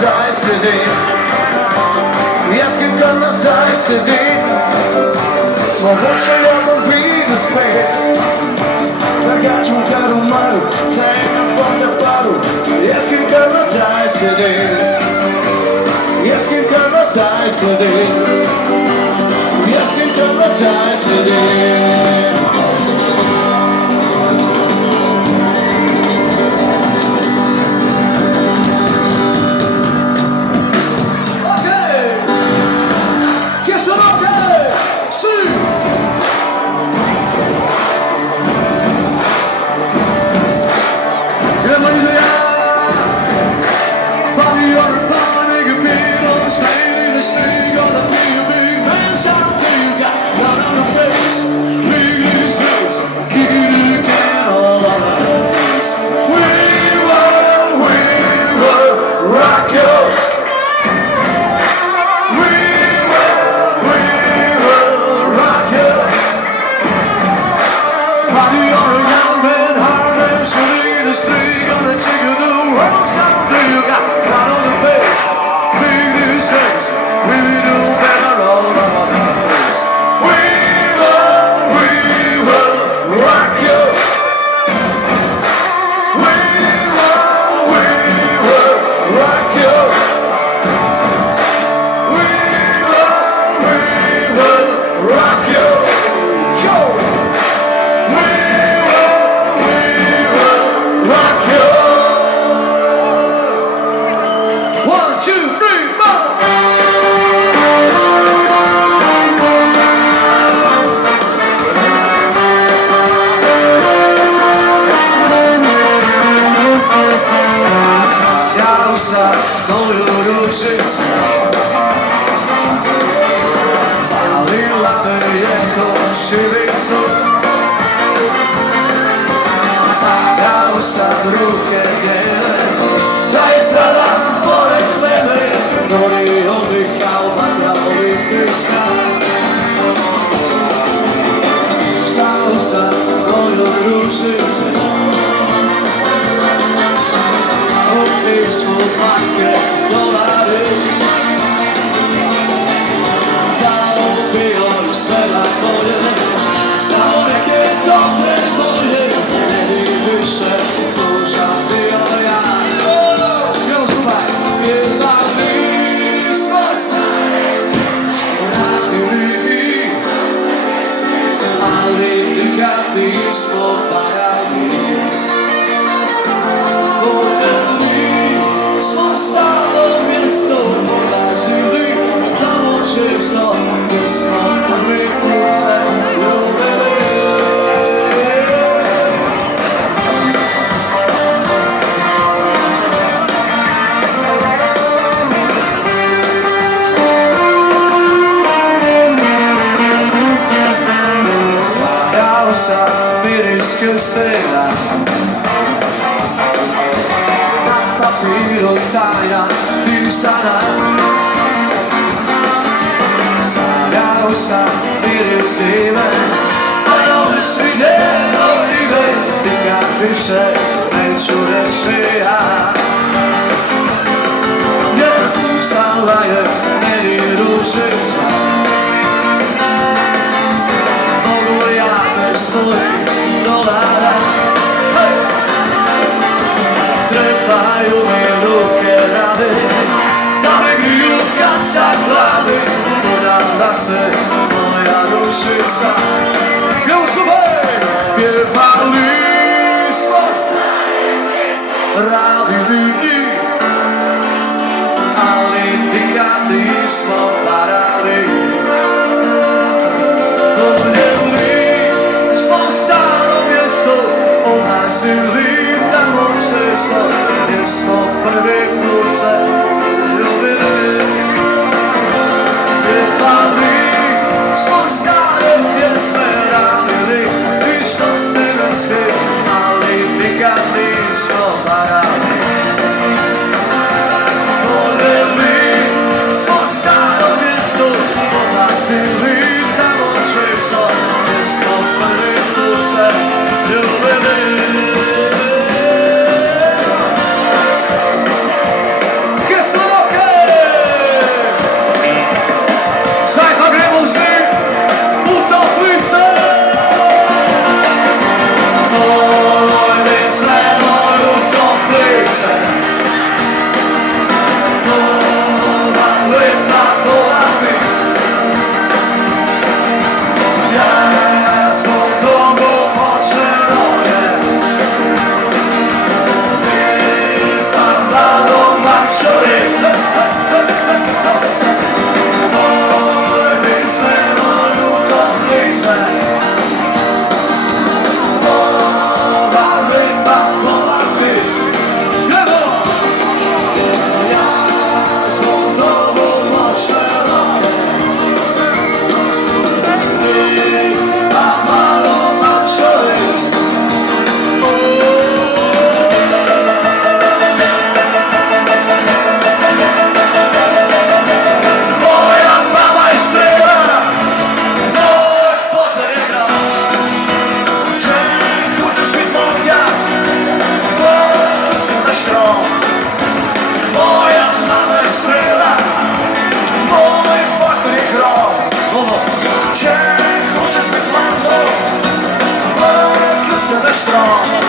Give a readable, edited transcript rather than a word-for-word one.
sedi. Jaz, ki ga nazaj sedi, mogoče jo bom videl spet. Drugače bom kar umrl, saj ne bom te paril. Jaz, ki ga nazaj sedi, jaz, ki ga nazaj sedi, jaz, ki ga nazaj sedi. Sad ruke bijele, da je sada pored tebe, gori ovdje kao vatra olimpijska. Samo sad moju ružice, ovdje smo bake dolare, da opio sve na polje, samo neke tople bolje, ne bi više. Ti smo parali, voljeli smo stalo mjesto polazili, tamo često gdje smo prvi put se ljubili. Sa miris krstena, na papiru tajna pisana. Sanjao sam miris zime, a novi svine olive, nikad više neću reći ja. Jer usala je meni ružica, dolara, trepaju mi ruke rade, da me griju kad sad glade, podala se moja ružica. Gremo skupaj, pjevali smo se, radili i, ali nikad nismo parali. Staro mjesto olazili, tamo često gdje smo prvi put se ljubili. Pjevali smo stare pjesme, radili i što se nas svi, ali nikad nismo parali. Voljeli smo staro mjesto olazili, tamo često gdje smo prvi put se ljubili. Che sono strong.